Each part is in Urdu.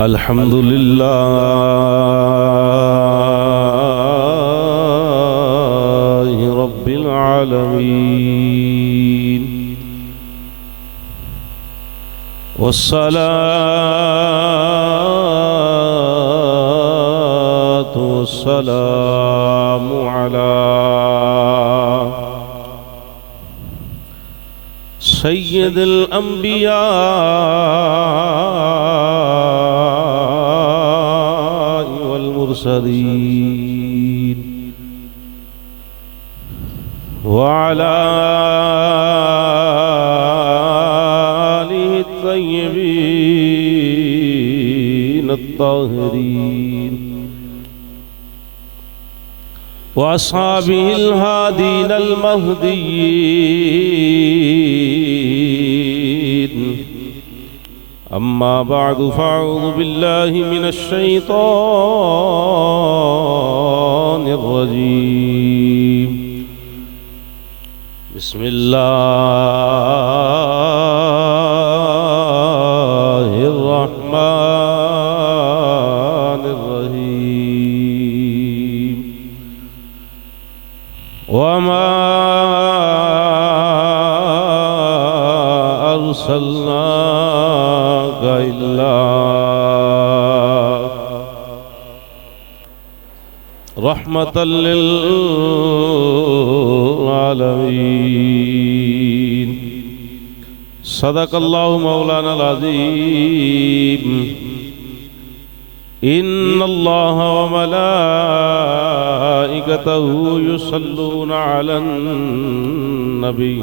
الحمد لله رب العالمين والصلاة والسلام على سید الانبیاء والمرسلین وعلى آلہ الطیبین الطاہرین واصحابہ الہادین المہدیین اما بعد فاعوذ باللہ من الشیطان الرجیم بسم اللہ الرحمن الرحیم وما أرسلناك إلا رحمة للعالمين صدق الله مولانا العظيم إن الله وملائكته يصلون على النبي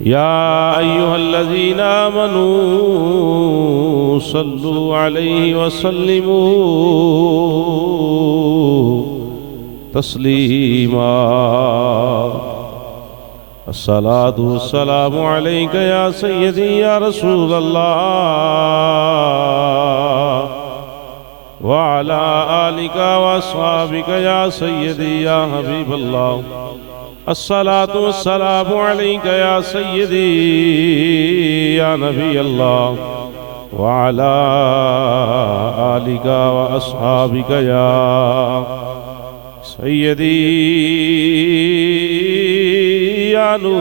يا أيها الذين آمنوا صلوا عليه وسلموا تسليما الصلاة والسلام عليك يا سيدي يا رسول الله وعلى آلك وأصحابك يا سيدي يا حبيب الله الصلاة والسلام عليك يا سيدي يا نبي الله وعلى آلك وأصحابك يا سيدي يا نور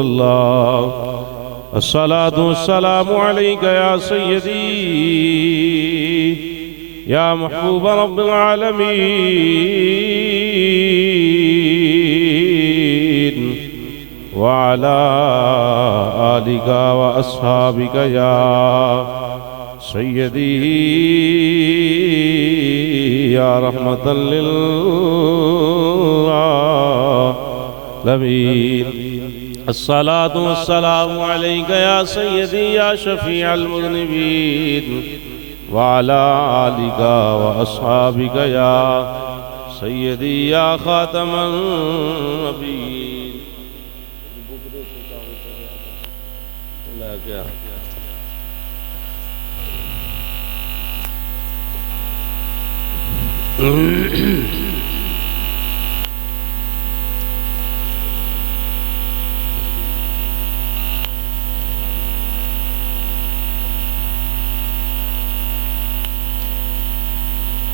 الله الصلاة والسلام عليك يا سيدي يا محبوب رب العالمين وعلى آلك وأصحابك يا سيدي يا رحمة للعالمين الصلاة والسلام عليك يا سيدي يا شفيع المذنبين وعلى آلك وأصحابك يا سيدي يا خاتم النبيين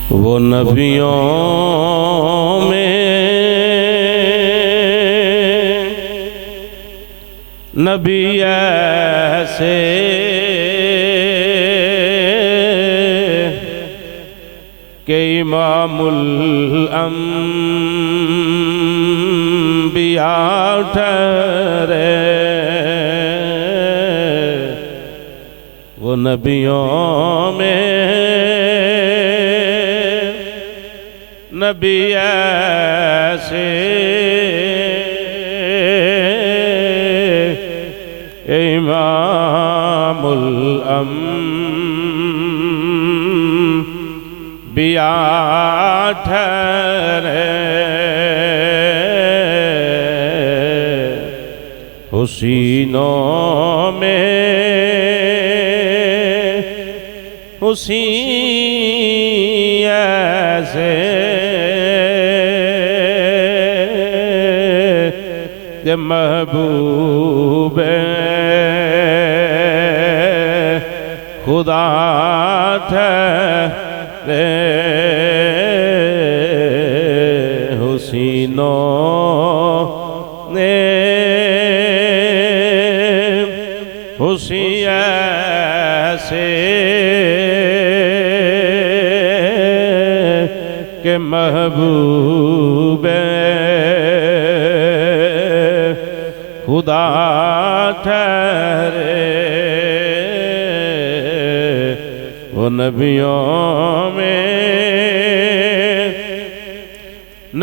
وہ نبیوں میں نبی ایسے کہ امام الانبیاء ٹھہرے وہ نبیوں میں نبی ایسے امام الانبیاء ٹھہرے حسینوں میں حسین ایسے کہ محبوب خدا ٹھہرے حسینوں نے حسین ایسے کہ محبوب خدا ٹھہرے وہ نبیوں میں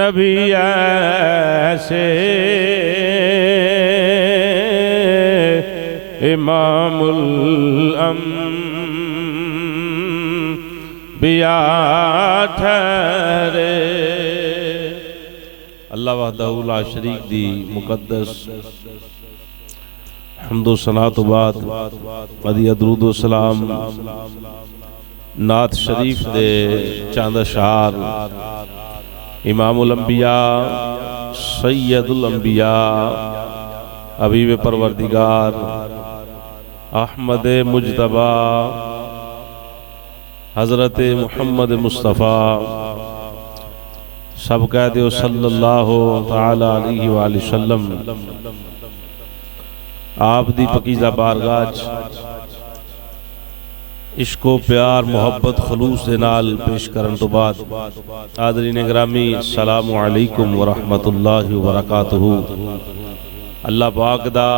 نبی ایسے امام الانبیاء ٹھہرے۔ اللہ وحدہ لا شریک دی مقدس حمد و ثناء و بعد ادی درود و سلام نعت شریف دے چاند اشعار امام الانبیاء سید الانبیاء حبیب پروردگار احمد مجتبی حضرت محمد مصطفیٰ سب کہہ دیو صلی اللہ تعالی علیہ وآلہ وسلم آپ دی پکیزہ بارگاہ عشق و پیار محبت خلوص دے نال پیش کرن تو بعد حاضرین گرامی السلام علیکم ورحمت اللہ وبرکاتہ۔ اللہ پاک دا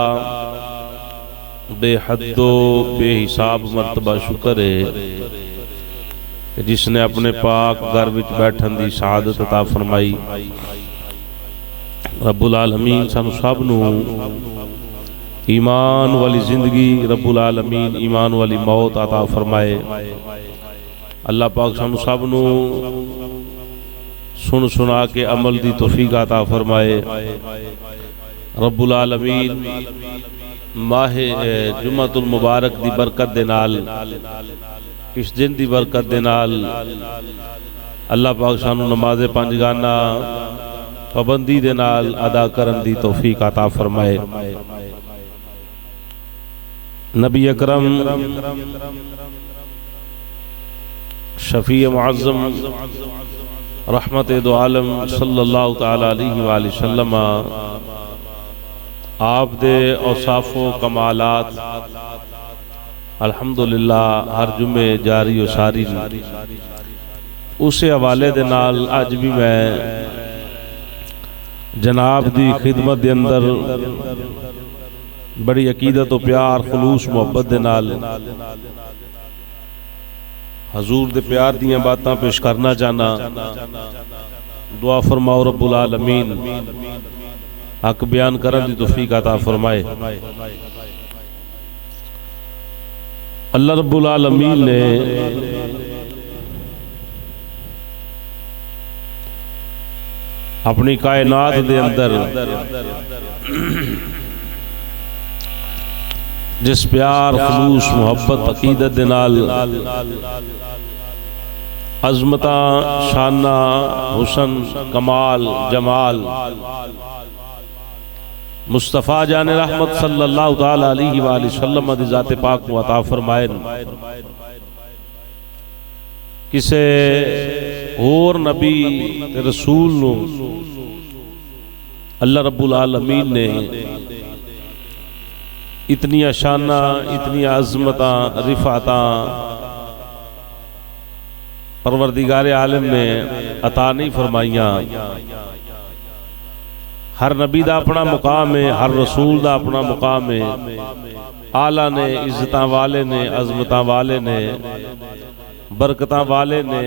بے حد و بے حساب مرتبہ شکر ہے جس نے اپنے پاک گھر وچ بیٹھن دی سعادت عطا فرمائی۔ رب العالمین سانو سب نو ایمان والی زندگی، رب العالمین ایمان والی موت عطا فرمائے۔ اللہ پاک سانو سب نو سن سنا کے عمل دی توفیق عطا فرمائے۔ رب العالمین ماہ جمعۃ المبارک دی برکت دے نال، اس دن دی برکت دے نال اللہ پاک سانو نماز پنجگانہ پابندی دے نال ادا کرن دی توفیق عطا فرمائے۔ نبی اکرم شفیع معظم رحمت دو عالم صلی اللہ تعالی علیہ وآلہ وسلم آپ دے اوصاف و کمالات الحمدللہ ہر جمعے جاری و ساری اسے حوالے دے نال آج بھی میں جناب دی خدمت دے اندر بڑی عقیدت و پیار خلوص محبت دے نال حضور دے پیار دیاں باتاں پیش کرنا چاہنا۔ دعا فرماؤ رب العالمین حق بیان کرن دی توفیق عطا فرمائے۔ اللہ رب العالمین نے اپنی کائنات دے اندر جس پیار خلوص محبت عقیدت دے نال عظمتاں شانہ حسن کمال جمال مصطفیٰ جان رحمت صلی اللہ تعالی علیہ وآلہ وسلم دی ذات پاک کو عطا فرمائے۔ کسے اور نبی رسول نو اللہ رب العالمین نے اتنی شانہ اتنی عظمتاں رفعتاں پروردگار عالم نے عطا نہیں فرمائیاں۔ ہر نبی دا اپنا مقام ہے، ہر رسول دا اپنا مقام ہے۔ آلہ نے عزتاں والے نے عظمتاں والے نے برکتاں والے نے،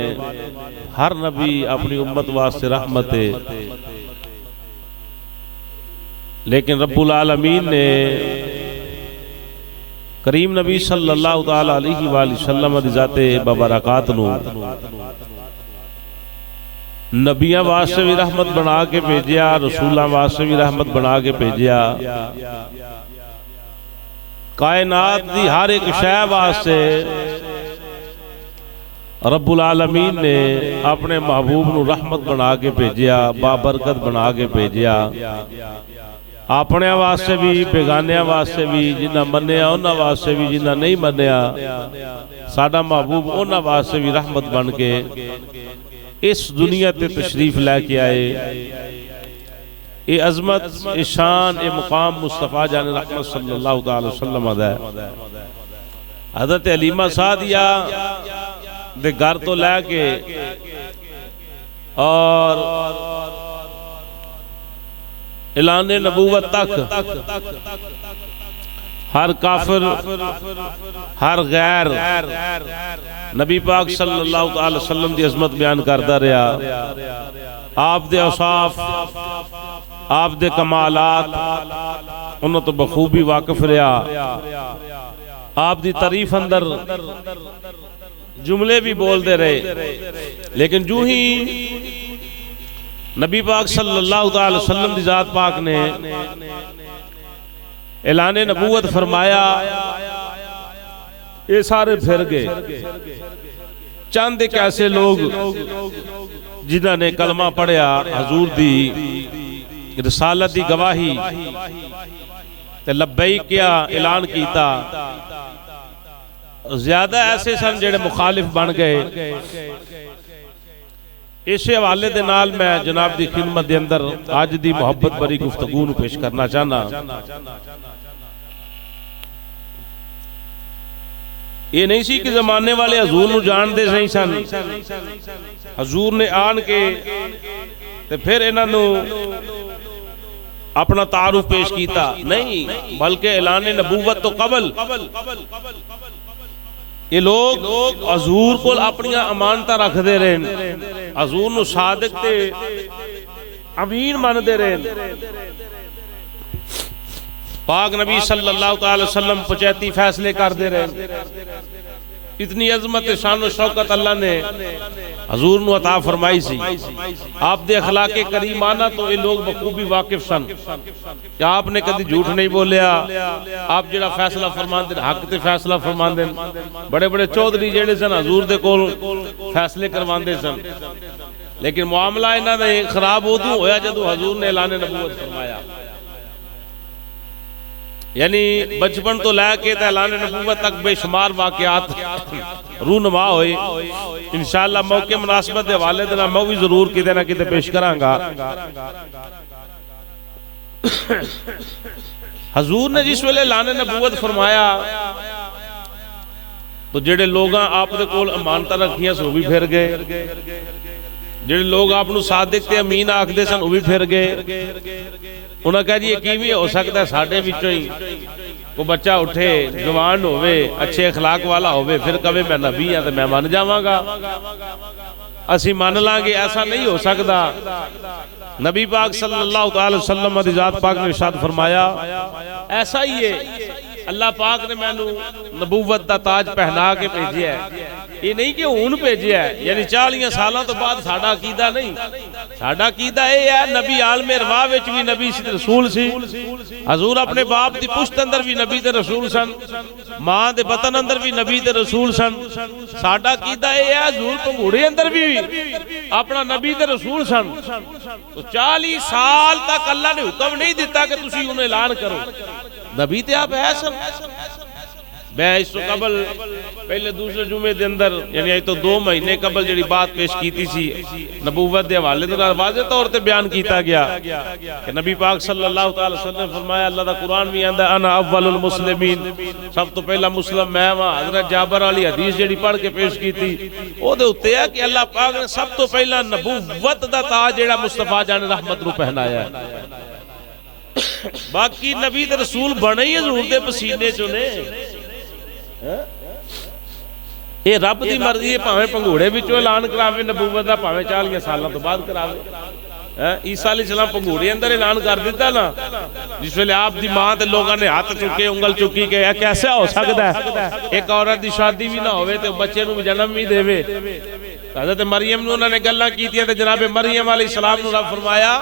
ہر نبی اپنی امت واسطے رحمت ہے۔ لیکن رب العالمین نے کریم نبی صلی اللہ تعالی علیہ وآلہ وسلم دی ذات ببرکات نو نبیاں واسطے بھی رحمت بنا کے بھیجیا، رسولاں واسطے بھی رحمت بنا کے بھیجیا۔ کائنات دی ہر ایک شے واسطے رب العالمین نے اپنے محبوب نو رحمت بنا کے بھیجیا، بابرکت بنا کے بھیجیا۔ اپنے واسطے بھی بیگانیاں واسطے بھی، جنہاں منیا انہاں واسطے بھی، جنہاں نہیں منیا ساڈا محبوب انہاں واسطے بھی رحمت بن کے اس دنیا تے تشریف لے کے آئے۔ اے عظمت، اے شان، اے مقام مصطفیٰ جان رحمت صلی اللہ علیہ وسلم ہے۔ حضرت علیمہ سعدیہ دے گھر تو لے کے اور اعلان نبوت تک ہر کافر، ہر غیر نبی پاک صلی اللہ علیہ وسلم دی عظمت بیان کرتا رہا۔ آپ دے اوصاف، آپ دے کمالات انہوں تو بخوبی واقف رہا۔ آپ دی تعریف اندر جملے بھی بول دے رہے، لیکن جو ہی نبی پاک صلی اللہ علیہ وسلم دی ذات پاک نے اعلان نبوت فرمایا، یہ سارے پھر گئے۔ چند ایک ایسے لوگ جنہاں نے کلمہ پڑھیا، حضور دی رسالت دی گواہی تے لبیک کیا، اعلان کیتا، زیادہ ایسے سن جڑے مخالف بن گئے۔ اس حوالے دے نال میں جناب دی خدمت دے اندر آج دی محبت بری گفتگو نو پیش کرنا چاہنا۔ یہ نہیں سی کہ زمانے والے حضور نو جان دے نہیں سن، حضور نے آن کے تے پھر انہاں نو اپنا تعارف پیش کیتا، نہیں بلکہ اعلان نبوت تو قبل یہ لوگ حضور کو اپنی امانتہ رکھ دے رہے، حضور نو صادق تے امین مان دے رہے۔ پاک نبی صلی اللہ علیہ وسلم پچیتی فیصلے کر دے رہے۔ اتنی عظمت شان و شوکت اللہ نے حضور نو عطا فرمائی سی۔ آپ دے اخلاق کریمانہ تو یہ لوگ بخوبی واقف سن کہ آپ نے کدی جھوٹ نہیں بولیا، آپ جڑا فیصلہ فرمان دے حق تے فیصلہ فرمان دے۔ بڑے بڑے چودھری جڑے سن حضور دے کول فیصلے کروان دے سن، لیکن معاملہ انہاں نے خراب ہو دوں ہویا جدو حضور نے اعلان نبوت فرمایا۔ یعنی بچپن تو لے کے اعلان نبوت تک بے شمار واقعات رونما ہوئے۔ انشاءاللہ موقع مناسبت دے حوالے دے میں بھی ضرور کتے نہ کتے پیش کروں گا۔ حضور نے جس ویلے اعلان نبوت فرمایا تو جڑے لوگاں آپ دے کول امانتاں رکھیاں سن وہ بھی پھر گئے، جڑے لوگ آپ نو صادق تے امین آکھدے سن وہ بھی پھر گئے۔ انہاں کہا جی یہ کی بھی ہو سکتا ہے ساڑھے بچوں ہی کو بچہ اٹھے، جوان ہوئے، اچھے اخلاق والا ہوئے، پھر کبھی میں نبی ہاں تو میں مان جاواں گا، اسی مان لیں گے، ایسا نہیں ہو سکتا۔ نبی پاک صلی اللہ علیہ وسلم دی ذات پاک نے ارشاد فرمایا ایسا ہی ہے، اللہ پاک نے میں نبوت دا تاج پہنا کے بھیجیا ہے۔ یہ نہیں کہ ہون بھیجیا ہے، یعنی 40 سالاں تو بعد ساڈا عقیدہ نہیں، ساڈا عقیدہ یہ ہے نبی عالم ارواح وچ بھی نبی سی رسول سی، حضور اپنے باپ دی پشت اندر بھی نبی تے رسول سن، ماں دے بطن اندر بھی نبی تے رسول سن۔ ساڈا عقیدہ یہ ہے حضور پنگھوڑے اندر بھی اپنا نبی تے رسول سن۔ تو 40 سال تک اللہ نے حکم نہیں دیتا کہ تسی انہیں اعلان کرو، نبی تے آپ ہے سن۔ میں اس تو قبل پہلے دوسرے جمعے دے اندر یعنی آئی تو 2 مہینے قبل جڑی بات پیش کیتی سی نبوت دے حوالے دے واضح طور تے بیان کیتا گیا کہ نبی پاک صلی اللہ علیہ وسلم نے فرمایا، اللہ دا قرآن بھی آندا انا اول المسلمین، سب تو پہلا مسلم میں ہاں۔ حضرت جابر والی حدیث جڑی پڑھ کے پیش کیتی او دے اوتے ہے کہ اللہ پاک نے سب تو پہلا نبوت دا تاج جڑا مصطفیٰ جان رحمت نو پہنایا ہے۔ باقی نبی تے رسول بنے ہی حضور دے پسینے چوں نے۔ یہ رب دی مرضی ہے، پاویں پنگھوڑے وچوں اعلان کراوے نبوت دا، پاویں 40 سالاں تو بعد کراوے۔ عیسیٰ علیہ السلام پنگھوڑے اندر اعلان کر دیتا نا، جس ویلے آپ دی ماں تے لوگاں نے ہاتھ چکے انگل چکی کہ کیسے ہو سکتا ہے ایک عورت دی شادی بھی نہ ہوئے تے بچے نو جنم بھی دے وے۔ حضرت مریم نو انہوں نے گلاں کیتیاں تے جناب مریم علیہ السلام نو رب فرمایا،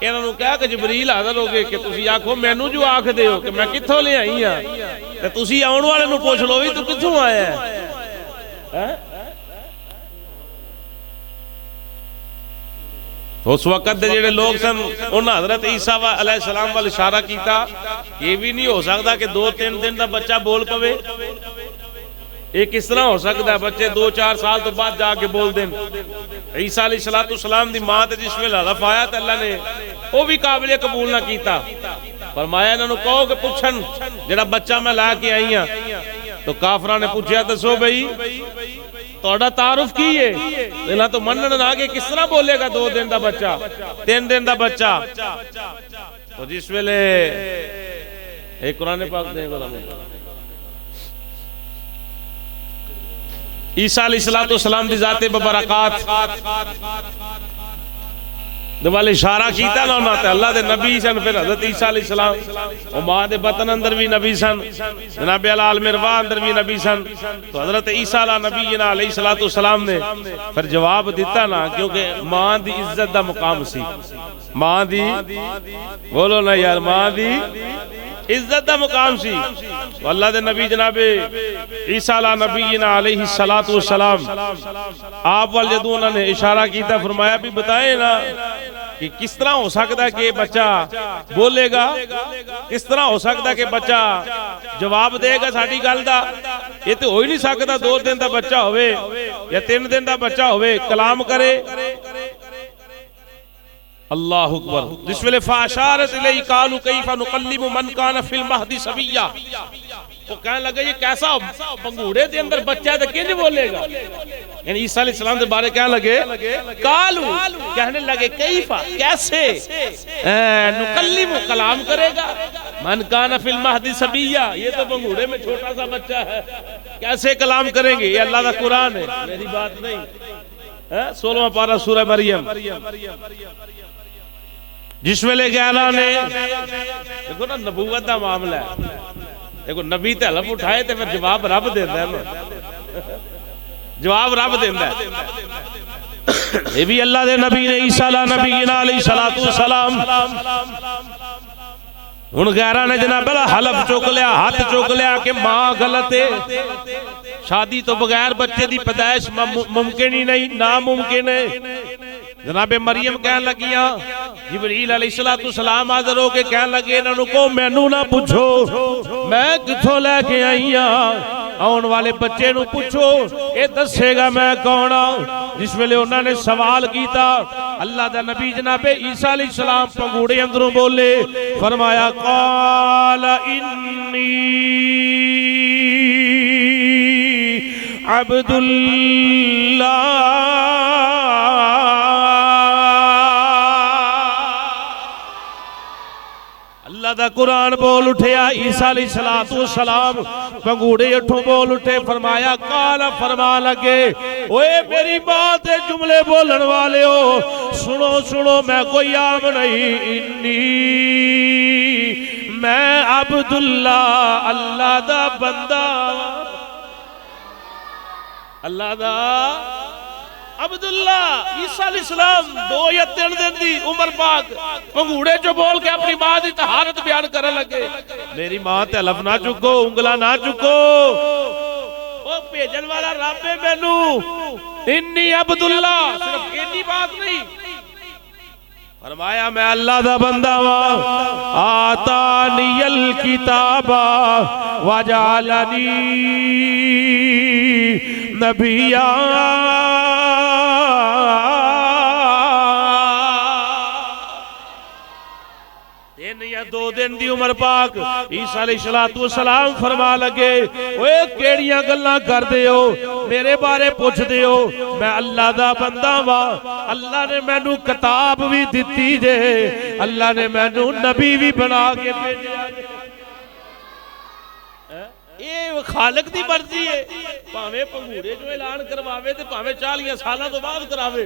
انہوں نے کہا کہ جبریل حاضر ہو گئے کہ تسی آکھو مینوں جو آکھ دے ہو کہ میں کتھوں لے آئی ہاں، تے تسی آن والے نو پوچھ لو بھی تو کتھوں آیا ہے۔ اس وقت دے جڑے لوگ سن انہاں حضرت عیسیٰ علیہ السلام وال اشارہ کیتا یہ بھی نہیں ہو سکتا کہ 2-3 دن دا بچہ بول پوے. یہ کس طرح ہو سکتا ہے بچے 2-4 سال تو بعد جا کے بول دیں. عیسیٰ علیہ السلام دی ماں تے جس میں حلف آیا تے اللہ نے وہ بھی قابل قبول نہ کیتا. فرمایا انہوں نے کہو کہ پوچھن جڑا بچہ میں لا کے آئی ہاں. تو کافرہ نے پوچھا دسو بھئی توڑا تعارف کی ہے انہاں تو منن آگے کس طرح بولے گا 2 دن دا بچہ 3 دن دا بچہ. تو جس ویلے ایک قرآن پاک دیں گا عیسیٰ علیہ السلام دی ذات ببرکات دوالے اشارہ کیتا نا انہاں تے اللہ دے نبی سن. پھر حضرت عیسیٰ علیہ السلام او ماں دے بطن اندر بھی نبی سن, جناب العال مروا اندر بھی نبی سن. تو حضرت عیسیٰ علیہ السلام نے پھر جواب دیتا نا کیونکہ ماں دی عزت دا مقام سی. ماں دی بولو نا یار ماں دی عزت دا مقام سی. تو اللہ دے نبی جناب عیسیٰ علیہ السلام آپ والجدوں انہوں نے اشارہ کیتا فرمایا بھی بتائیں نا کہ کس طرح ہو سکتا ہے کہ بچہ بولے گا, کس طرح ہو سکتا ہے کہ بچہ جواب دے گا ساڑی گل دا. یہ تو ہو ہی نہیں سکتا 2 دن دا بچہ ہوئے یا 3 دن دا بچہ ہوئے کلام کرے. اللہ اکبر. جس ویلے فاشارت الیہ قالوا کیف نکلم من کان فی المہد صبیا. وہ کہنے لگا یہ کیسا پنگوڑے دے اندر بچہ ہے تو کیسے بولے گا. یعنی عیسیٰ علیہ السلام دے بارے کہنے لگے قالوا کہنے لگے کیف کیسے نکلم کلام کرے گا من کان فی المہد صبیا. یہ تو پنگوڑے میں چھوٹا سا بچہ ہے کیسے کلام کریں گے. یہ اللہ کا قرآن ہے میری بات نہیں. 16واں پارہ سورہ مریم. جس ویلے گیانا نے دیکھو نا نبوت دا معاملہ ہے. دیکھو نبی تے حلف اٹھائے تے پھر جواب رب دیندہ ہے. جواب رب دیندہ ہے. یہ بھی اللہ دے نبی نے عیسیٰ علیہ السلام ان غیرہ نے جناب حلف چوک لیا ہاتھ چوک لیا کہ ماں غلط ہے. شادی تو بغیر بچے دی پیدائش ممکن ہی نہیں, ناممکن ہے. جناب مریم کہنے لگیاں جبریل علیہ السلام حاضر ہو کے کہنے لگے انہوں کو مینوں نہ پوچھو میں کتھوں لے کے آئی ہاں, آن والے بچے نو پوچھو اے دسے گا میں کون ہوں. جس ویلے انہوں نے سوال کیتا اللہ دا نبی جناب عیسیٰ علیہ السلام پنگوڑے اندروں بولے فرمایا قال انی عبد اللہ. اللہ دا قرآن بول اٹھیا. عیسیٰ علیہ السلام پنگوڑے اٹھوں بول اٹھے فرمایا قال فرما لگے اوے میری بات جملے بولن والے ہو سنو سنو میں کوئی عام نہیں. انی میں عبداللہ اللہ دا بندہ اللہ دا عبداللہ. عیسیٰ علیہ السلام 2 یا 3 دن دی عمر پاک پنگوڑے جو بول کے اپنی ماں دی طہارت بیان کرنے لگے. میری ماں تے حلف نہ چکو انگلا نہ چکو وہ بھیجن والا رب ہے مینوں. انی عبداللہ صرف اتنی بات نہیں فرمایا میں اللہ دا بندہ ہوں. آتانی الکتاب وجعلنی نبیہ. یا 2 دن دی عمر پاک عیسیٰ علیہ السلام فرما لگے اوے کیڑیاں گلاں کر دیو میرے بارے پوچھ دیو میں اللہ دا بندہ ہاں. اللہ نے مینوں کتاب بھی دتی جے اللہ نے مینوں نبی بھی بنا کے بھیجیا. یہ خالق دی مرضی ہے پاویں پنگوڑے جو اعلان کرواوے تے پاویں 40 سالاں تو بعد کراوے.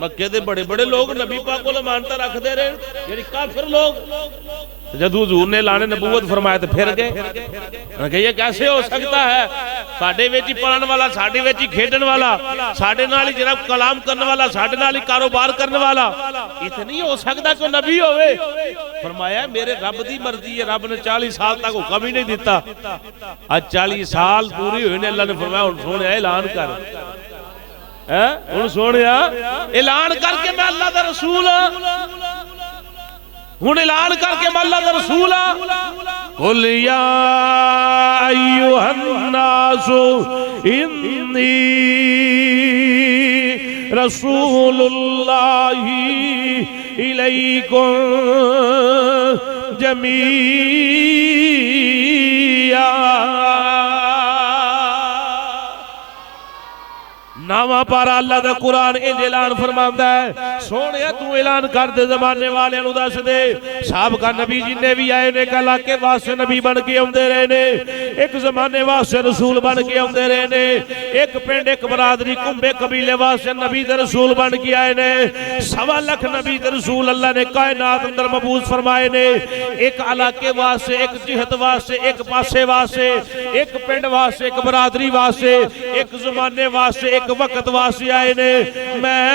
مکے دے بڑے بڑے لوگ نبی پاک کو مانتا رکھ دے رہے یعنی کافر لوگ. جدو حضور نے اعلان نبوت فرمایا تے پھر گئے کہ یہ کیسے ہو سکتا ہے ساڈے وچ ہی پڑھن والا ساڈے وچ ہی کھیڈن والا ساڈے نال ہی جناب کلام کرنے والا ساڈے نال ہی کاروبار کرنے والا اتنا نہیں ہو سکتا کہ نبی ہوئے. فرمایا میرے رب دی مرضی ہے. رب نے 40 سال تک حکم ہی نہیں دیتا. آج 40 سال پوری ہوئے نے اللہ نے فرمایا ہن سونے اعلان کر ہن سونیا اعلان کر کے میں اللہ دا رسول ہاں، ہن اعلان کر کے میں اللہ دا رسول ہاں۔ قل یا ایھا الناس انی رسول اللہ الیکم جمیعا۔ نامہ پارا اللہ دا قرآن انج اعلان فرماندا ہے، سونیا تو اعلان کر دے زمانے والے نو دس دے سابقہ نبی جننے بھی آئے نے کہ علاقے واسطے نبی بن کے آندے رہے نے، ایک زمانے واسطے رسول بن کے آندے رہے نے، ایک پنڈ ایک برادری کنبے قبیلے واسطے نبی دے رسول بن کے آئے نے، 1.25 لاکھ نبی دے رسول اللہ نے کائنات اندر مبعوث فرمائے نے، ایک علاقے واسطے، ایک جہت واسطے، ایک پاسے واسطے، ایک پنڈ واسطے، ایک برادری واسطے، ایک زمانے واسطے، ایک وقت واسطے آئے نے۔ میں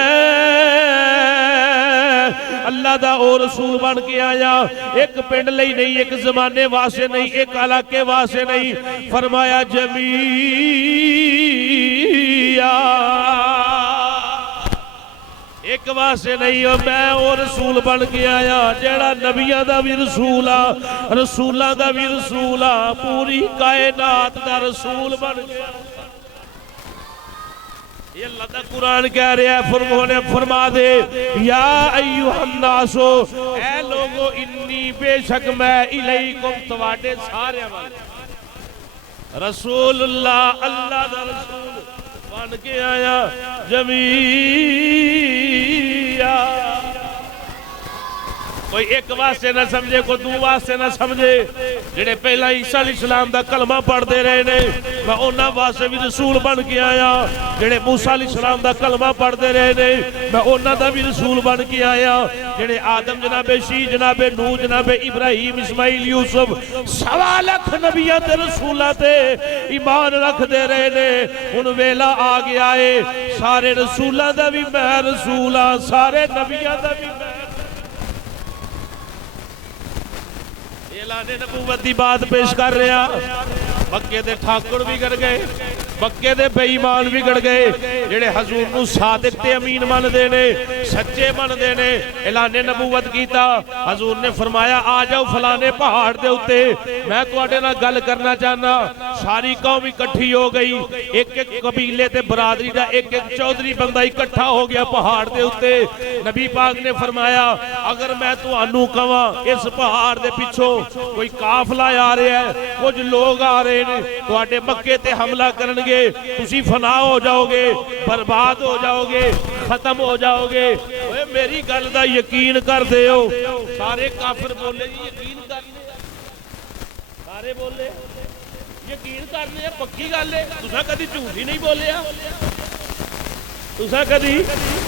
اللہ دا او رسول بن کے آیا، ایک پنڈ لئی نہیں، ایک زمانے واسطے نہیں، ایک علاقے واسطے نہیں، فرمایا جمیعا، ایک واسطے نہیں ہو، میں او رسول بن کے آیا جیڑا نبیہ دا بھی رسول آ، رسولہ دا بھی رسول آ، پوری کائنات دا رسول بن کے آیا۔ یہ اللہ دا قرآن کہہ رہا ہے، فرما دے یا ایھا الناس، اے لوگو انی بے شک میں الیکم تواڈے سارے رسول اللہ، اللہ دا رسول بن کے آیا جمیعا۔ کوئی ایک واسطے نہ سمجھے، کوئی دو واسطے نہ سمجھے، جڑے پہلا عیسیٰ علیہ السلام دا کلمہ پڑھ دے رہے نے میں انہاں واسطے بھی رسول بن کے آیا، جڑے موسیٰ علیہ السلام دا کلمہ پڑھ دے رہے نے میں انہاں دا بھی رسول بن کے آیا، جڑے آدم جناب شیح جناب نوح جناب ابراہیم اسماعیل یوسف 1.25 لاکھ نبیوں تے رسولہ تے ایمان رکھ دے رہے نے، ان ویلا آ گیا ہے سارے رسولہ دا بھی میں رسولہ، سارے نبیوں دا بھی میں۔ اعلان نبوت دی بات پیش کر رہے ہیں، مکے دے ٹھاکر بھی گڑ گئے، مکے دے بے ایمان بھی گڑ گئے، جڑے حضور نو صادق تے امین من دینے، سچے من دینے، اعلان نبوت کیتا۔ حضور نے فرمایا آ جاؤ فلانے پہاڑ دے اتے، میں تو آڈے نہ گل کرنا چاہنا۔ ساری قوم اکٹھی ہو گئی، ایک ایک قبیلے تے برادری دا ایک ایک چودھری بندہ اکٹھا ہو گیا پہاڑ دے اتے۔ نبی پاک نے فرمایا اگر میں تو انو کہاں اس پہاڑ دے پیچھو کوئی قافلہ آ رہے ہیں، کچھ لوگ آ رہے ہیں، تو آڈے مکے تے حملہ کرنگے، تسی فنا ہو جاؤ گے، برباد ہو جاؤ گے، ختم ہو جاؤ گے۔ میری گل دا یقین کر دے ہو۔ سارے کافر بولے جی یقین کر لے، سارے بولے یقین کر لے، پکی گل ہے، تساں کدی جھوٹ ہی نہیں بولیا، تساں کدی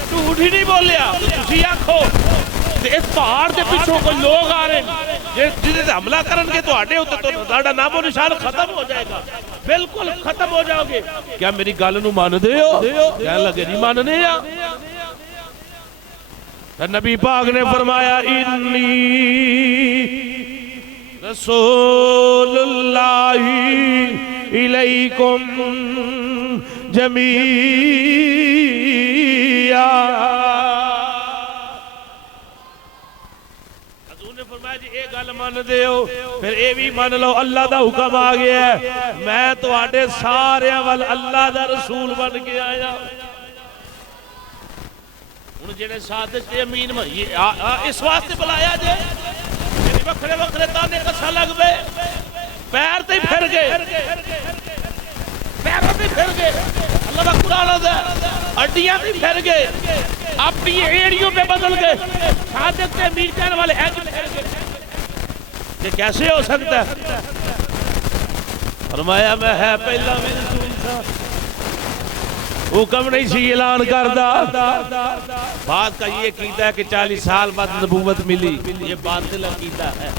جھوٹ ہی نہیں بولیا، تسی آکھو اس پہاڑ دے پیچھوں کوئی لوگ آ رہے ہیں جنہیں سے حملہ کرنگے تو آٹے ہوتے تو تہاڈا نام و نشان ختم ہو جائے گا، بالکل ختم ہو جاؤ گے۔ کیا میری گل نو مان دے ہو؟ کہنے لگے نہیں ماننے یا؟ نبی پاک نے فرمایا انی رسول اللہ الیکم جمیعا۔ جی اے گل مان دے ہو پھر اے بھی مان لو اللہ دا حکم آ گیا ہے، میں تو آڈے سارے وال اللہ دا رسول بن کے آیا۔ انہوں جنہیں صادق تے امین اس واسطے بلایا جائے جنہیں وکھرے وکھرے تانے کسا لگ بے، پیر تے پھر گئے، پیروں تے پھر گئے، اللہ دا قرآن ہے، ہڈیاں تے پھر گئے، اپنی ایڑیوں پہ بدل گئے، صادق تے امین کہنے والے ہیں جو پھر گئے۔ یہ کیسے ہو سکتا ہے؟ فرمایا میں ہے پہلا میں رسول تھا، حکم نہیں سی اعلان کردہ۔ بات کا یہ عقیدہ ہے کہ 40 سال بعد نبوت ملی، یہ باطل عقیدہ ہے،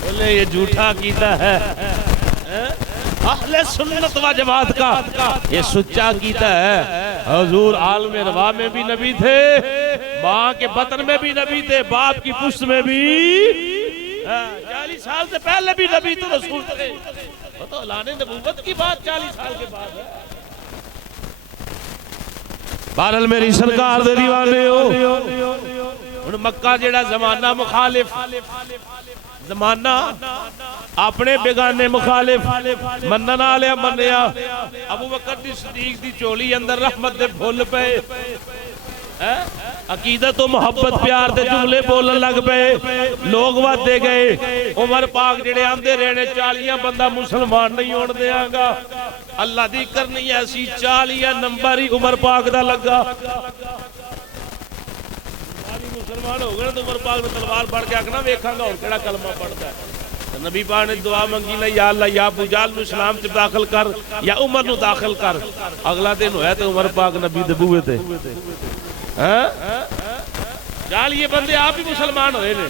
بولے یہ جھوٹا عقیدہ ہے۔ اہل سنت و جماعت کا یہ سچا عقیدہ ہے۔ حضور عالم روا میں بھی نبی تھے، ماں کے بطن میں بھی نبی تھے، باپ کی پشت میں بھی، 40 سال سے پہلے بھی نبی تو رسول تھے۔ تو اعلان نبوت کی بات 40 سال کے بعد ہے۔ بہرحال میری سرکار دے دیوانے ہو ان مکہ جڑا زمانہ مخالف زمانہ اپنے بیگانے مخالف منن آلیا منیا ابو بکر دی صدیق دی چولی اندر رحمت دے بھول پے عقیدت و محبت پیار دے جملے بولن لگ پے لوگ وعدے گئے عمر پاک جڑے آندے رہنے 40 بندہ مسلمان نہیں ہون دیاں گا اللہ دی کرنی ایسی 40 نمبر ہی عمر پاک دا لگا مسلمان ہو گئے تو عمر پاک نے تلوار پڑھ کے آکھنا ویکھاں گا اور کیڑا کلمہ پڑھتا ہے نبی پاک نے دعا منگی نا یا اللہ یا ابو جہل نو اسلام چ داخل کر یا عمر نو داخل کر اگلا دن ہویا تے عمر پاک نبی دے بوئے تے جال یہ بندے آپ ہی مسلمان ہوئے نے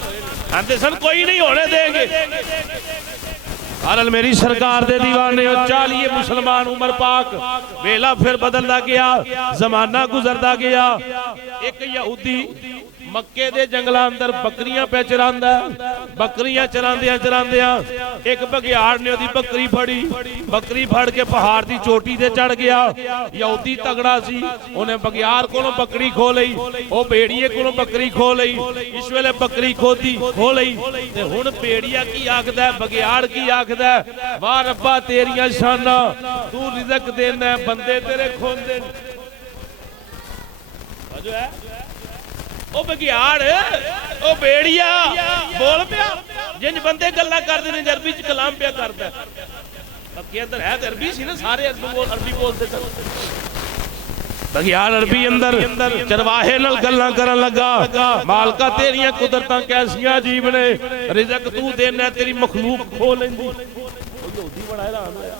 آندے سن کوئی نہیں ہونے دیں گے بہرحال میری سرکار دے دیوانے 40 مسلمان عمر پاک ویلا پھر بدلدا گیا زمانہ گزردا گیا ایک یہودی مکے دے جنگلاں اندر بکریاں پہ چراندا بکریاں چراندیاں ایک بگیاڑ نے دی بکری پھڑ کے پہاڑ دی چوٹی دے چڑھ گیا یہودی تگڑا سی انہیں بگیاڑ کولوں بکری کھو لئی او بیڑیے کولوں بکری کھو لئی اس ویلے بکری کھو لئی تے ہن بیڑیا کی آکھدا ہے بگیاڑ کی آکھدا ہے واہ ربا تیریاں شاناں تو رزق دینا ہے بندے تیرے کھوندے جو ہے او بگیاڑ او بیڑیا بول پیا جن بندے گلا کر دینے عربی چ کلام پیا کرتا ہے بقیہ اندر ہے عربی سی نا سارے عربی بولتے تھے بگیاڑ عربی اندر چرواہے نال گلاں کرن لگا مالکا تیریاں قدرتاں کیسیاں عجیب نے رزق تو دینا تیری مخلوق کھو لیندی یہودی بڑا حیران ہویا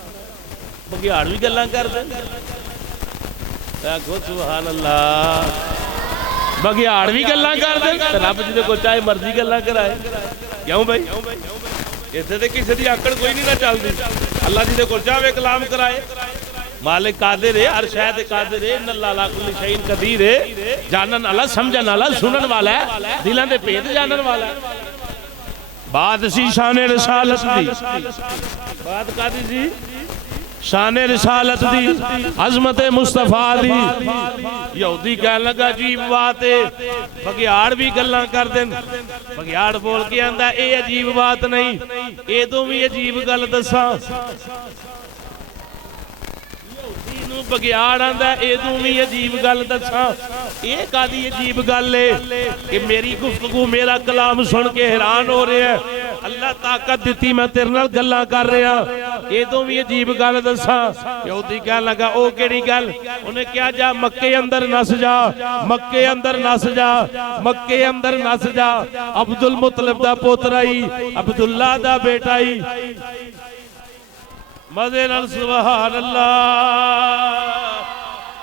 بگیاڑ بھی گلاں کر دے آکھو سبحان اللہ بگیاڑ بھی گلاں کر دیں رب جی کو چاہے مرضی گلاں کرائے کیوں بھائی ایسے دے کسی دی آکڑ کوئی نہیں نہ چل دی اللہ جی کو چاہے کلام کرائے مالک قادر ہے ہر شاید قادر ہے ان اللہ لا کل شیء قدیر ہے جانن والا سمجھن والا سنن والا ہے دلاں دے بھید جانن والا ہے بات سی شان رسالت دی بات قادر جی شان رسالت دی عظمت مصطفیٰ دی یہودی کہنے لگا عجیب بات ہے بگیاڑ بھی گلاں کر دیں بگیاڑ بول کے آندہ اے عجیب بات نہیں اے تو بھی عجیب گل دساں بگیاڑ آندہ اے تو بھی عجیب گل دساں اے کادی عجیب گل ہے کہ میری گفتگو میرا کلام سن کے حیران ہو رہے ہیں اللہ طاقت دیتی میں تیرے نال گلاں کر رہا اے تو بھی عجیب گل دساں یہودی کہنے لگا او کیڑی گل انہیں کیا جا مکے اندر نس جا مکے اندر نس جا مکے اندر نس جا عبد المطلب دا پوترائی عبداللہ دا بیٹائی مزے نال سبحان اللہ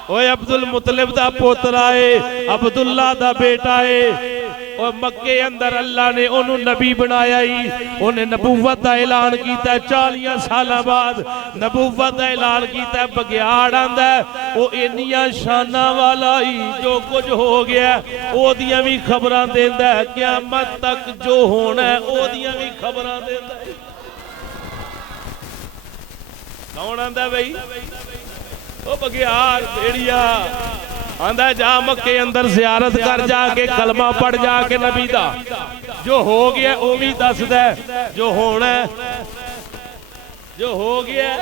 اوے عبد المطلب دا پوترا ہے عبداللہ دا بیٹا ہے اور مکے اندر اللہ نے انہوں نبی بنایا ہی انہیں نبوت دا اعلان کیتا ہے 40 سالہ بعد نبوت دا اعلان کیتا ہے بگیاڑ آندہ ہے وہ انیاں شانہ والا ہی جو کچھ ہو گیا ہے او دیاں بھی خبران دیندہ ہے قیامت تک جو ہونا ہے او دیاں بھی خبران دیندہ ہے کون آندہ ہے بھئی او بگیار بیڑیا آندہ جا مکے اندر زیارت کر جا کے کلمہ پڑھ جا کے نبی دا جو ہو گیا او بھی دس دے جو ہونا ہے جو ہو گیا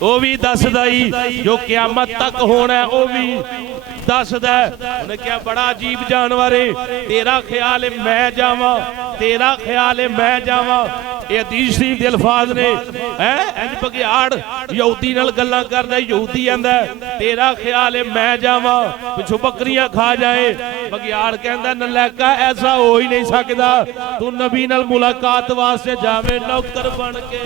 او بھی دس دائی جو قیامت تک ہونا ہے او بھی دس دے انہیں کیا بڑا عجیب جانور ہے تیرا خیال ہے میں جاواں تیرا خیال ہے میں جاواں یہ حدیث شریف دے الفاظ نے انج بگیاڑ یہودی نال گلاں کردا یہودی آندا تیرا خیال ہے میں جاواں پچھو بکریاں کھا جائے بگیاڑ کہندا نلیکا ایسا ہو ہی نہیں سکدا تو نبی نال ملاقات واسطے جاویں نوکر بن کے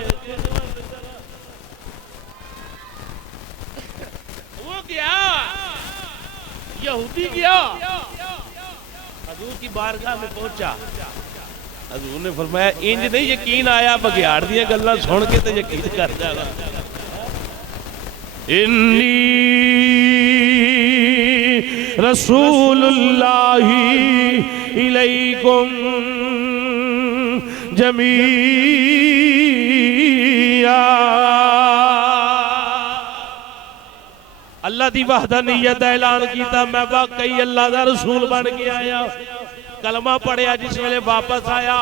وہ گیا یہودی گیا حضور کی بارگاہ میں پہنچا حضور نے فرمایا انج نہیں یقین آیا بگیاڑ دیا گلاں سن کے تے یقین کر جانا انی رسول اللہ الیکم جمیعا اللہ دی وحدانیت دا اعلان کیتا میں واقعی اللہ دا رسول بن کے آیا کلمہ پڑھیا جس ویلے واپس آیا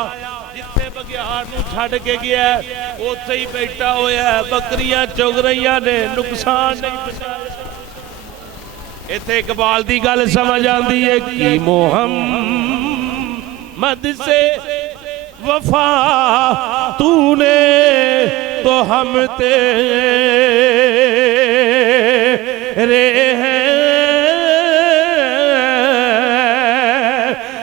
جتھے بگیار نو چھڈ کے گیا ہے اوتھے ہی بیٹھا ہویا ہے بکریاں چگ رہیاں نے نقصان نہیں پہنچایا ایتھے اقبال دی گل سمجھ آندی ہے کہ محمد سے وفا تو نے تو ہم تیرے ہیں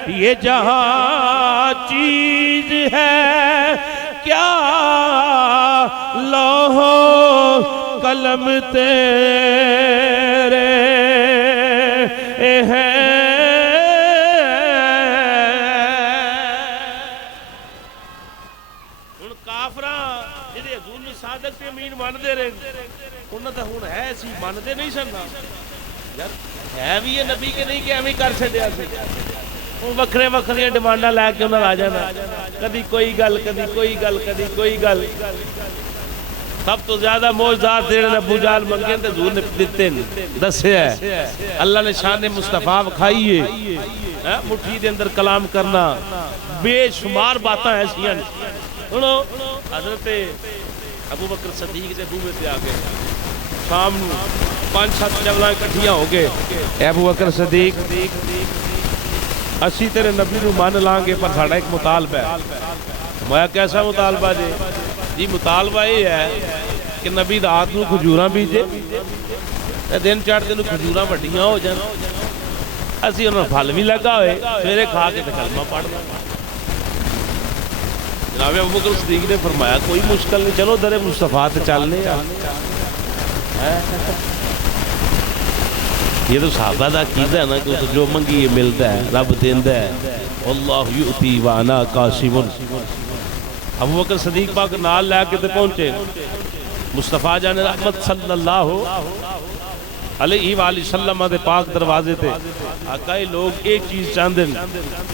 یہ جہاں چیز ہے کیا لوح قلم تیرے ہیں ماندے رہے انہوں نے ہون ہے سی ماندے نہیں سننا یار ہے بھی یہ نبی کے نہیں کہ ہمیں کر چھڑیا سی وہ وکھرے وکھریاں ڈیمانڈاں لے کے انہوں نے آ جانا کدی کوئی گل کدی کوئی گل کدی کوئی گل سب تو زیادہ موجزات دینے ابو جال منگیں تے حضور نے دیتے دسے ہے اللہ نے شان مصطفیٰ کھائیے مٹھی دے اندر کلام کرنا بے شمار باتاں ایسی ہیں انہوں حضرت ابو بکر صدیق دے بوے تے آگے شام 5-7 جبلائیں کٹھیاں ہو گئے اے ابو بکر صدیق اسی تیرے نبی نو مان لانگے پر ساڑھا ایک مطالبہ ہے میں کیسا مطالبہ جی مطالبہ یہ ہے کہ نبی رات نو کھجوراں بیجے دن چڑھتے نو کھجوراں وڈیاں ہو جائیں اسی انہوں پھل بھی لگا ہوئے سویرے کھا کے کلمہ پڑھ دیں جناب ابو بکر صدیق نے فرمایا کوئی مشکل نہیں چلو در مصطفیٰ تے چلنے یہ تو صحابہ دا عقیدہ ہے نا کہ جو منگی یہ ملتا ہے رب دیندہ ہے اللہ یؤتی وانا قاسم ابو بکر صدیق پاک نال لے کے تے پہنچے مصطفیٰ جان رحمت صلی اللہ علیہ وآلہ وسلم دے پاک دروازے تے آقا لوگ ایک چیز چاہتے ہیں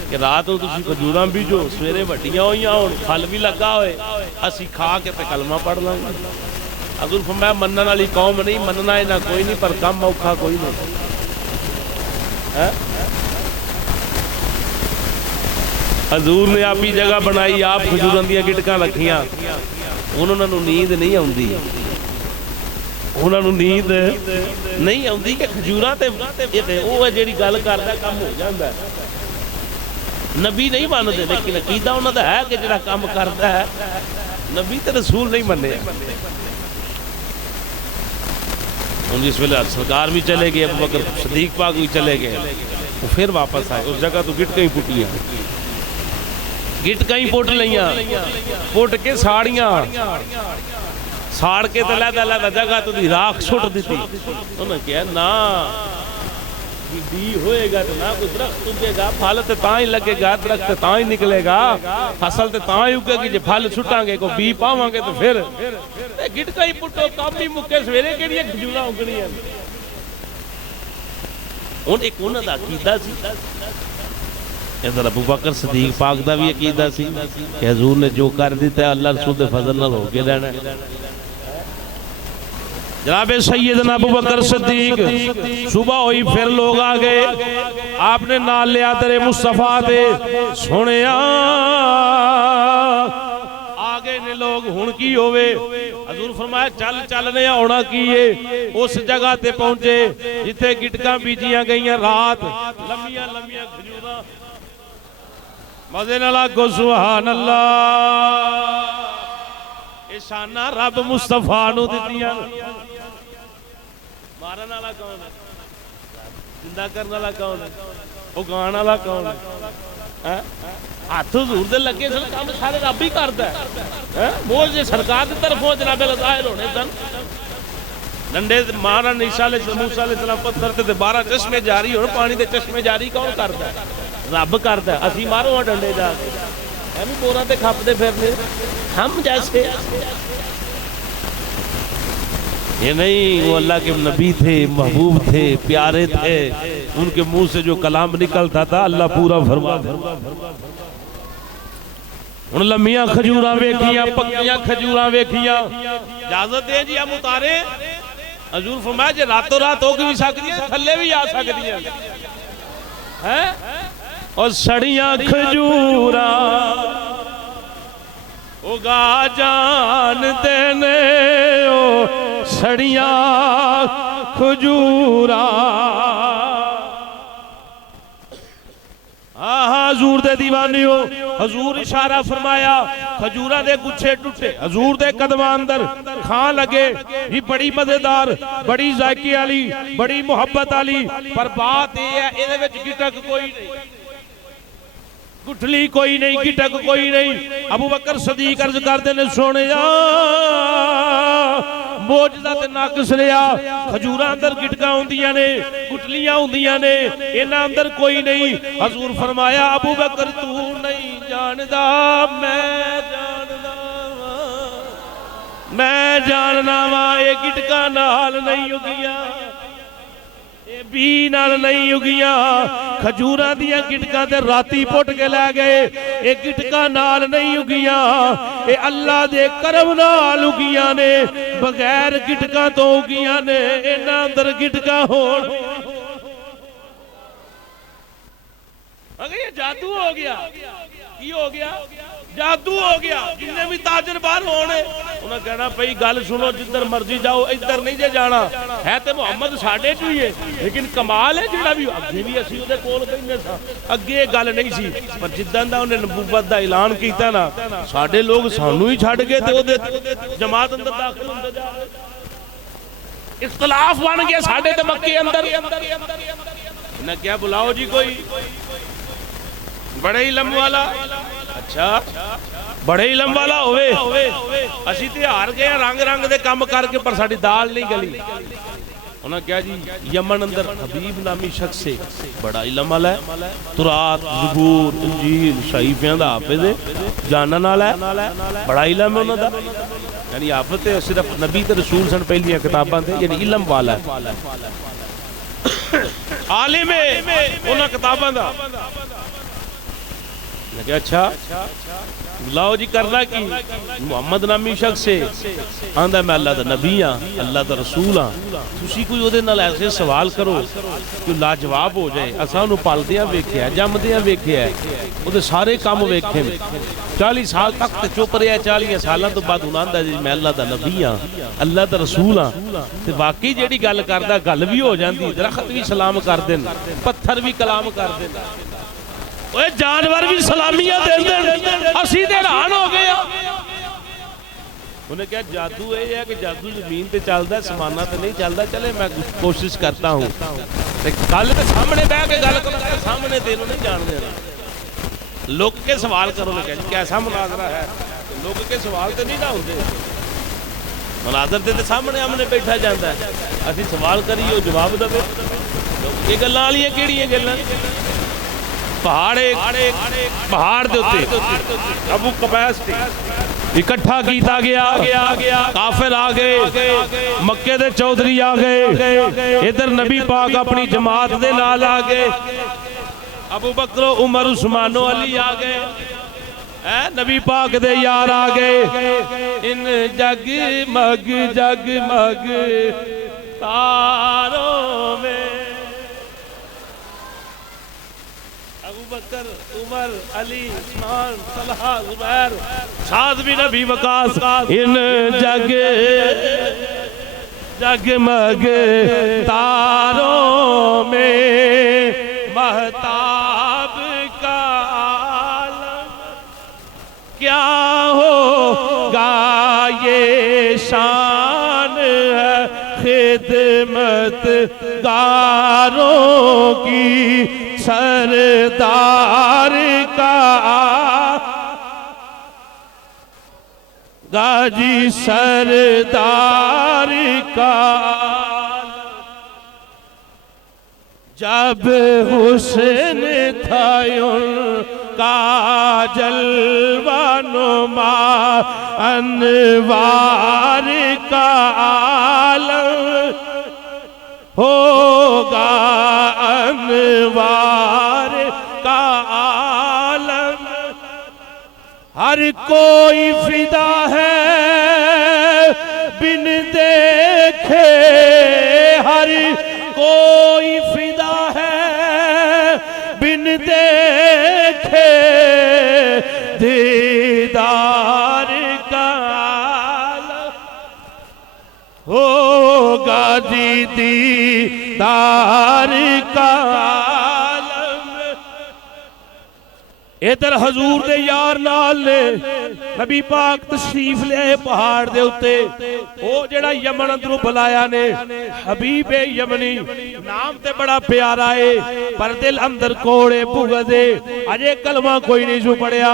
کہ رات ہو تسی کھجوراں بیجو سویرے وڈیاں ہوئیاں ہون پھل بھی لگا ہوئے اسی کھا کے تے کلمہ پڑھ لیں حضور فرمایا منن والی قوم نہیں مننا ہے نہ کوئی نہیں پر کم اوکھا کوئی نہیں حضور نے آپ ہی جگہ بنائی آپ کھجوراں دیاں گٹکاں رکھیاں انہوں نے نیند نہیں آندی انہوں نے نیند نہیں آندی کہ کھجوراں تے وہ ہے جیڑی گل کردا کم ہو جاندا ہے نبی نہیں مانتے لیکن عقیدہ انہوں نے ہے کہ جڑا کام کردا ہے نبی تے رسول نہیں منے ان جس ویلے سرکار بھی چلے گئے ابو بکر صدیق پاک بھی چلے گئے وہ پھر واپس آئے اس جگہ تو گٹ کہیں پٹیاں گٹ کہیں پوٹ لیاں پوٹ کے ساڑیاں ساڑ کے تو لیدہ جگہ تو دی راکھ چھوٹ دیتی انہوں نے کہا نا بھی ہوئے گا تو نہ کوئی درخت اگے گا پھل تے تاں ہی لگے گا درخت تے تاں ہی نکلے گا فصل تے تاں ہی اگے گی جے پھل چھٹاں گے کو بی پاواں گے تو پھر گٹکا ہی پٹو کام بھی مکے سویرے کیڑیاں کھجوراں اگنی ہیں ان ایک انہاں دا عقیدہ سی ادھر ابو بکر صدیق پاک دا بھی عقیدہ سی کہ حضور نے جو کر دیتا ہے اللہ رسول دے فضل نال ہو کے رہنا ہے جناب سیدنا ابو بکر صدیق صبح ہوئی پھر لوگ آگئے آپ نے نال لیا تیرے مصطفیٰ دے سونے آگے نے لوگ ہن کی ہوئے حضور فرمایا چل چلنے ہونا کیے اس جگہ تے پہنچے جتے گٹکاں بیجیاں گئیاں رات لمیاں لمیاں کھجوراں مزے نالا کو سبحان اللہ شانہ رب مصطفیٰ نو دیتیاں مارن والا کون ہے زندہ کرنے والا کون ہے اگان والا کون ہے ہاتھ حضور دے لگے سن کام سارے رب ہی کردا ہے موج سرکار دی طرفوں جناب ظاہر ہونے سن ڈنڈے مارن عیسیٰ علیہ موسیٰ علیہ السلام پتھر تے 12 چشمے جاری ہون پانی دے چشمے جاری کون کردا ہے رب کردا ہے اسی مارو ہاں ڈنڈے جا کے ہم بوراں تے کھپدے پھرنے ہم جیسے یہ نہیں وہ اللہ کے نبی تھے محبوب تھے پیارے تھے ان کے منہ سے جو کلام نکلتا تھا اللہ پورا فرما ان لمیاں کھجوراں ویکھیاں پکیاں کھجوراں ویکھیاں اجازت دے جی ہم اتارے حضور فرمایا جی راتوں رات ہو کے بھی سکتی ہے تھلے بھی آ سکتی ہے اور سڑیاں کھجورا اگا جان دینے او سڑیاں کھجورا حضور دے دیوانی ہو حضور اشارہ فرمایا کھجورہ دے گچھے ٹوٹے حضور دے قدمہ اندر کھان لگے یہ بڑی مزیدار بڑی ذائقی والی بڑی محبت والی پر بات یہ ہے یہ وچ گٹک کوئی نہیں گٹھلی کوئی نہیں گٹک کوئی نہیں ابو بکر صدیق عرض کردے نے سونے موجزہ تے ناقص لیا کھجورہ اندر گٹکاں ہوندیاں نے گٹھلیاں ہوندیاں نے انہاں اندر کوئی نہیں حضور فرمایا ابو بکر تو نہیں جاندا میں جاننا وا یہ گٹکاں نال نہیں اگیاں اے بھی نال نہیں اگیاں کھجوراں دیاں گٹکاں تے راتی پٹ کے لے گئے اے گٹکاں نال نہیں اگیاں اے اللہ دے کرم نال اگیاں نے بغیر گٹکاں تو اگیاں نے انہاں اندر گٹکاں ہون اگر یہ جادو ہو گیا کی ہو گیا جادو ہو گیا جنہیں بھی تاجر باہر ہونے انہیں کہنا پہی گل سنو جدھر مرضی جاؤ ادھر نہیں جے جانا ہے تے محمد ساڑھے چوئیے لیکن کمال ہے جڑا بھی اگے بھی اسی ہوتے کول کہنے سا اگے گل نہیں سی پر جدن دا انہیں نبوت دا اعلان کیتا نا ساڑھے لوگ سانو ہی چھڑ گئے تے وہ دے جماعت اندر داخل ہوندے جا رہے اختلاف بن گیا ساڑھے تے مکے اندر انہیں کیا بلاؤ جی کوئی بڑے علم والا اچھا بڑے علم والا ہوئے اسی تے ہار گئے رنگ رنگ دے کام کر کے پر ساڑی دال نہیں گلی انہاں کیا جی یمن اندر حبیب نامی شخص سے بڑا علم والا ہے تورات زبور انجیل صحیفیاں دا حافظ ہے جانن والا ہے بڑا علم ہے انہاں دا یعنی حافظ تے صرف نبی تے رسول سن پہلیاں کتاباں تے یعنی علم والا ہے عالم ہے انہاں کتاباں دا کہ اچھا لاؤ جی کرنا کی محمد نامی شخص سے آندہ میں اللہ دا نبی ہاں اللہ دا رسول ہاں تسی کوئی دے نال ایسے سوال کرو کہ لاجواب ہو جائے اساں نو پالدیاں ویکھیا جمدیاں ویکھیا او دے سارے کام ویکھے 40 سال تک تے چپ رہیا 40 سالاں تو بعد انہاں دا جی میں اللہ دا نبی ہاں اللہ دا رسول ہاں تے واقعی جیڑی گل کردا گل بھی ہو جاندی درخت بھی سلام کر دین پتھر بھی کلام کر دین اوہ جانور بھی سلامیاں دیں دیں اسی دے ران ہو گیا انہیں کہا جادو ہے کہ جادو زمین تے چلدا ہے سمانہ تے نہیں چلدا چلے میں کوشش کرتا ہوں گل تے سامنے بیٹھ کے گل کرو سامنے تینوں نہیں جان دینا لوگ کے سوال کرو کہ کیسا مناظرہ ہے لوگ کے سوال تے نہیں نہ ہوندے مناظر تے سامنے ہمنے بیٹھا جاندا ہے اسی سوال کریو جواب دے لوگ یہ گلاں والیاں کیڑیاں گلاں پہاڑ دے ہوتے ابو قبیس اکٹھا کیتا گیا کافر آگئے مکے دے چودھری آگئے ادھر نبی پاک اپنی جماعت دے نال آگئے ابو بکر عمر عثمان و علی آگئے نبی پاک دے یار آگئے ان جگ مگ تاروں میں ابو بکر عمر علی عثمان طلحہ زبیر سعد بن ابی وقاص ان جگمگ تاروں میں مہتاب کا عالم کیا ہوگا یہ شان ہے خدمت گاروں کی سردار کا غازی سردار کا جب حسن تھا ان کا جلوہ نما انوار کا عالم ہوگا انوار کا عالم ہر کوئی فدا ہے بن دیکھے ہوگا جی دیدار کا عالم۔ ادھر حضور دے یار نال نے نبی پاک تشریف لے آئے پہاڑ دے اتے، او جڑا یمن اندروں بلایا نے حبیب یمنی نام تے بڑا پیارا ہے، پر دل اندر کوڑے بغضے، اجے کلمہ کوئی نہیں جو پڑیا۔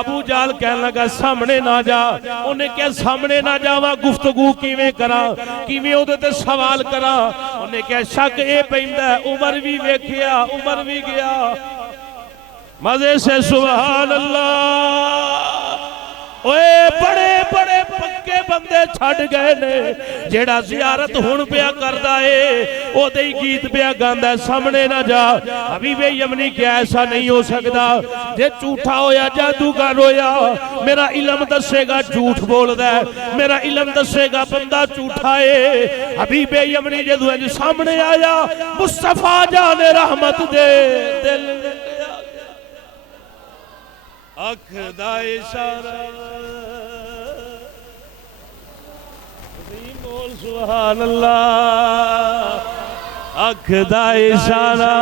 ابو جال کہنے لگا سامنے نہ جا، انہیں کہا سامنے نہ جاواں گفتگو کیویں کراں، کیویں اودے تے سوال کراں، انہیں کہا شک اے پیندا ہے عمر بھی ویکھیا عمر بھی گیا۔ مزے سے سبحان اللہ، اوے بڑے بڑے پکے بندے چھڑ گئے نے، جیڑا زیارت ہون پیا کردا ہے او دے گیت پیا گاندا ہے سامنے نہ جا۔ حبیب یمنی کیا ایسا نہیں ہو سکتا، جے جھوٹا ہویا جادوگر ہویا میرا علم دسے گا جھوٹ بولدا ہے، میرا علم دسے گا بندہ جھوٹا ہے۔ حبیب یمنی جدو سامنے آیا مصطفیٰ جان رحمت دے دل اکھ دا اشارہ بول سبحان اللہ، اکھ دا اشارہ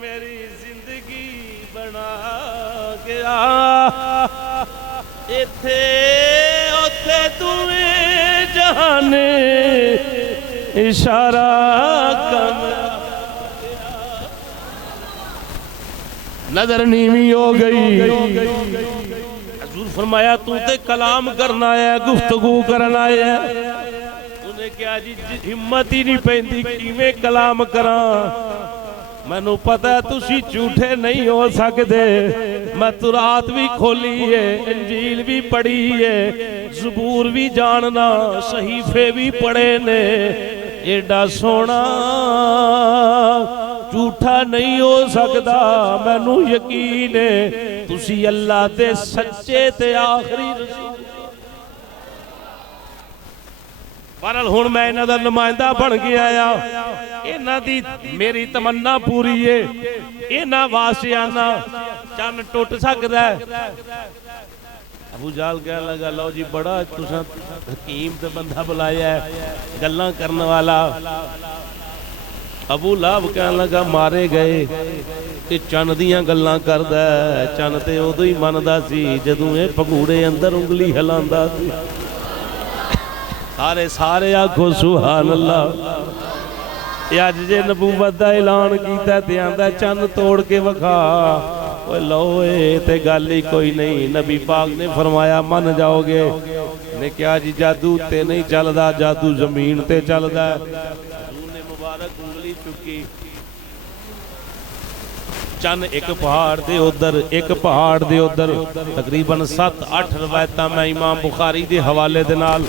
میری زندگی بنا گیا، ایتھے اوتھے تمہیں جہانے اشارہ کم نظر نیمی ہو گئی۔ حضور فرمایا تو تے کلام کرنا ہے گفتگو کرنا ہے، انہیں کیا جی ہمت ہی نہیں پہندی کیویں کلام کراں، میں نو پتہ ہے تسی جھوٹے نہیں ہو سکتے، میں تورات بھی کھولی ہے انجیل بھی پڑھی ہے زبور بھی جاننا صحیفے بھی پڑھے نے، ایڈا سونا جھوٹا نہیں ہو سکتا، میں نو یقین ہے تسی اللہ دے سچے تے آخری رسول۔ بہرحال ہن میں انہاں دا نمائندہ بن گیا آیا، انہاں دی میری تمنا پوری ہے، انہاں واسطیاں چن ٹوٹ سکدا ہے۔ ابو جال کہنے لگا لو جی بڑا تساں حکیم تے بندہ بلایا ہے گلاں کرنے والا۔ ابو لہب کہنے لگا مارے گئے کہ چن دیاں گلاں کردا ہے، چن تے اودوں ہی مندا سی جدوں اے پگوڑے اندر انگلی ہلاندا سی۔ سارے آکھو سبحان اللہ۔ یہ اج جے نبوت دا اعلان کیتا تے آندا چن توڑ کے وکھا، اوے لو اے تے گل ہی کوئی نہیں۔ نبی پاک نے فرمایا من جاؤ گے، نے کیا جی جادو تے نہیں چلدا، جادو زمین تے چلدا ہے۔ حضور نے مبارک انگلی چکی، چن ایک پہاڑ دے ادھر ایک پہاڑ دے ادھر، تقریباً 7-8 روایتاں میں امام بخاری دے حوالے دے نال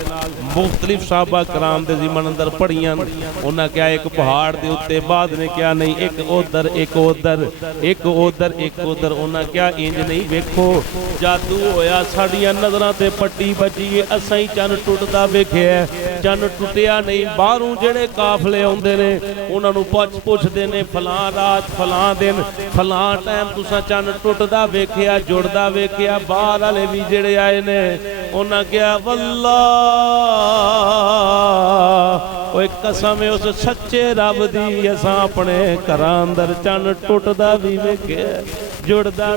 مختلف صحابہ کرام دے ضمن اندر پڑھیاں۔ انہاں کیا ایک پہاڑ دے اتے، بعد نے کیا نہیں ایک ادھر ایک ادھر ایک ادھر ایک ادھر، انہاں کیا انج نہیں ویکھو جادو ہویا ساڈیاں نظراں تے پٹی بجی اساں ہی چن ٹٹدا ویکھیا ہے، چن ٹٹیا نہیں۔ باہروں جڑے قافلے اوندے نے انہاں نوں پوچھدے نے فلاں رات فلاں دن فلاں ٹائم تساں چن ٹٹدا ویکھیا جڑدا ویکھیا، باہر والے بھی جڑے آئے نے انہاں کہیا واللہ اوے قسم اس سچے رب دی اساں اپنے گھراں اندر چن ٹٹدا بھی ویکھیا جڑدا۔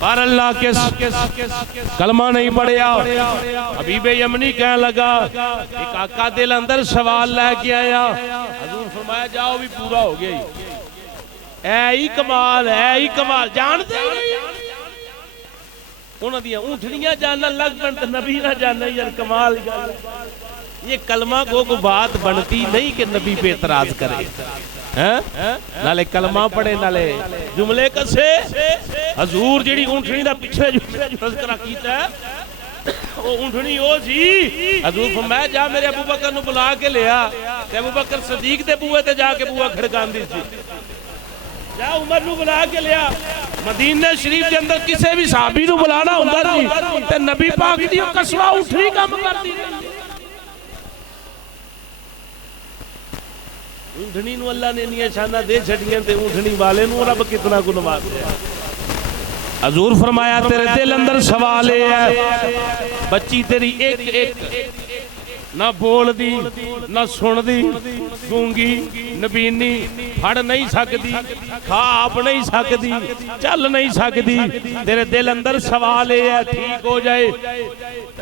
بار اللہ کے کلمہ نہیں پڑھیا۔ حبیب یمنی کہنے لگا ایک آقا دل اندر سوال لے کے آیا، حضور فرمایا جاؤ بھی پورا ہو گیا، اے ہی کمال ہے ہی کمال جانتے ہی انہوں دیا اونٹھنیاں جاننا لگ بنتے نبی نہ جاننا یار کمال۔ یہ کلمہ کو بات بنتی نہیں کہ نبی پہ اعتراض کرے، نالے کلمہ پڑھے نالے جملے کسے۔ حضور جیڑی اونٹھنی دا پیچھے جو تذکرہ کیتا ہے وہ اونٹھنی ہو جی، حضور فرمایا جا میرے ابو بکر نو بلا کے لیا، تے ابو بکر صدیق دے بوئے تے جا کے بوئے کھڑکان دی سی، جا عمر نو بلا کے لیا۔ مدینہ شریف کے اندر کسے بھی صحابی نو بلانا ہوندہ جی تے نبی پاک دی قصوہ اونٹھنی کام کر دی۔ اونٹھنی نو اللہ نے نیہ شانہ دے چھڑیاں تے اونٹھنی والے نو رب کتنا کو نواز دیا۔ حضور فرمایا تیرے دل اندر سوال ہے بچی تیری ایک ایک نہ بول دی نہ سن دی گونگی نبینی پھڑ نہیں سکتی خواب نہیں سکتی چل نہیں سکتی تیرے دل اندر سوال ہے ٹھیک ہو جائے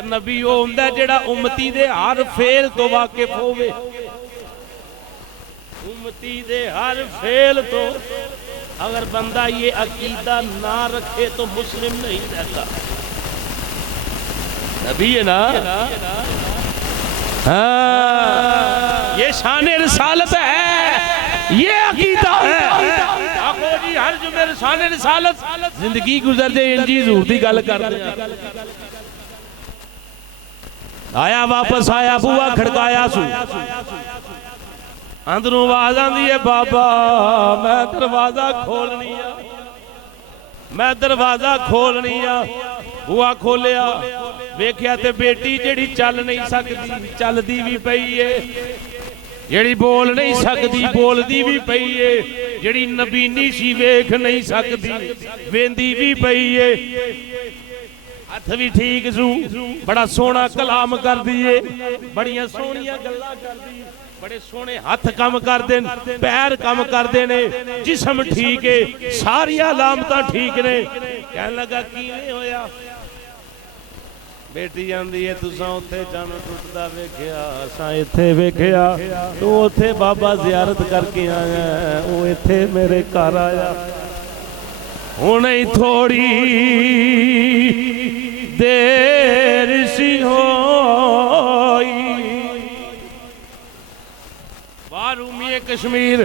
نبی وہ ہوندا جڑا امتی دے ہر فعل تو واقف ہوئے امتی دے ہر فعل تو اگر بندہ یہ عقیدہ نہ رکھے تو مسلم نہیں رہتا نبی ہے نا ہاں یہ شان رسالت ہے یہ عقیدہ ہے آخو جی ہر جو میرے شان رسالت زندگی گزر دے ان جی حضور دی گل کر دے آیا واپس آیا بوا کھڑکایا سو اندروں آواز آندی ہے بابا میں دروازہ کھولنی ہے میں دروازہ کھولنی ہے بوا کھولیا ویکھیا تے بیٹی جڑی چل نہیں سکتی چل دی بھی پئی ہے جڑی بول نہیں سکتی بول دی بھی پئی ہے جڑی نبینی سی ویکھ نہیں سکتی ویندی بھی پئی ہے ہاتھ بھی ٹھیک سو بڑا سونا کلام کر دیئے بڑیاں سونیاں گلاں کر دیئے بڑے سونے ہاتھ کم کر دیں پیر کم کر دینے جسم ٹھیک ہے ساری علامتاں ٹھیک نے کہنے لگا کیویں ہویا بیٹی آندی ہے تساں اوتھے جانا ٹوٹدا ویکھیا اساں ایتھے ویکھیا تو اوتھے بابا زیارت کر کے آیا او ایتھے میرے گھر آیا ہنے تھوڑی دیر سی ہوئی رومی کشمیر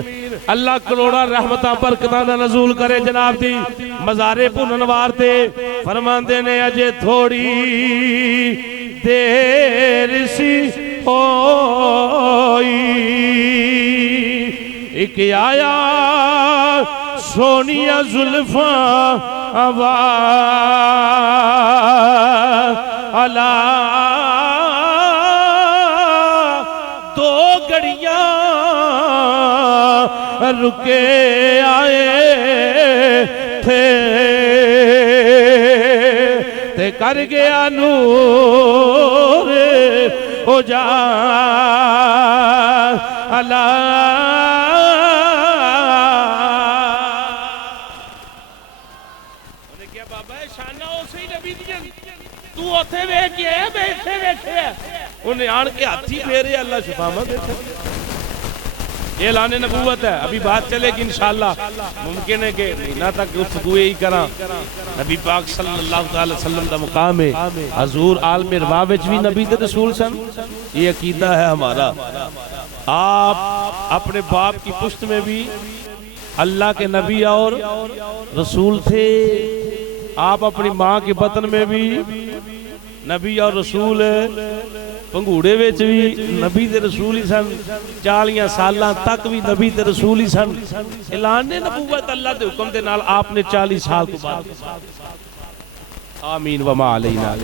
اللہ کروڑا رحمتاں برکتاں دا نزول کرے جناب دی مزارے پوننوار تے فرماندے نے اجے تھوڑی دیر سی ہوئی ایک آیا سونیا زلفاں اللہ دو گھڑیاں رکے آئے تھے تے کر گیا نور ہو جا اللہ انہیں کیا بابا ہے شانہ ہو سی نبی دیئے تو اتھے ویکھے ہے میں اتھے ویکھے ہے انہیں آن کے ہاتھی پھیرے اللہ شفامہ دیتے اعلان نبوت ہے ابھی بات چلے گی انشاءاللہ ممکن ہے کہ مہینہ تک گفتگو ہی کرا نبی پاک صلی اللہ علیہ وسلم دا مقام ہے حضور عالم رواوچ بھی نبی دے رسول سن یہ عقیدہ ہے ہمارا آپ اپنے باپ کی پشت میں بھی اللہ کے نبی اور رسول تھے آپ اپنی ماں کے بطن میں بھی نبی اور رسول پنگوڑے ویچ بھی نبی دے رسول ہی سن 40 سالاں تک بھی نبی دے رسول ہی سن اعلان نبوت اللہ دے حکم دے نال آپ نے 40 سال تو بعد آمین وما علینا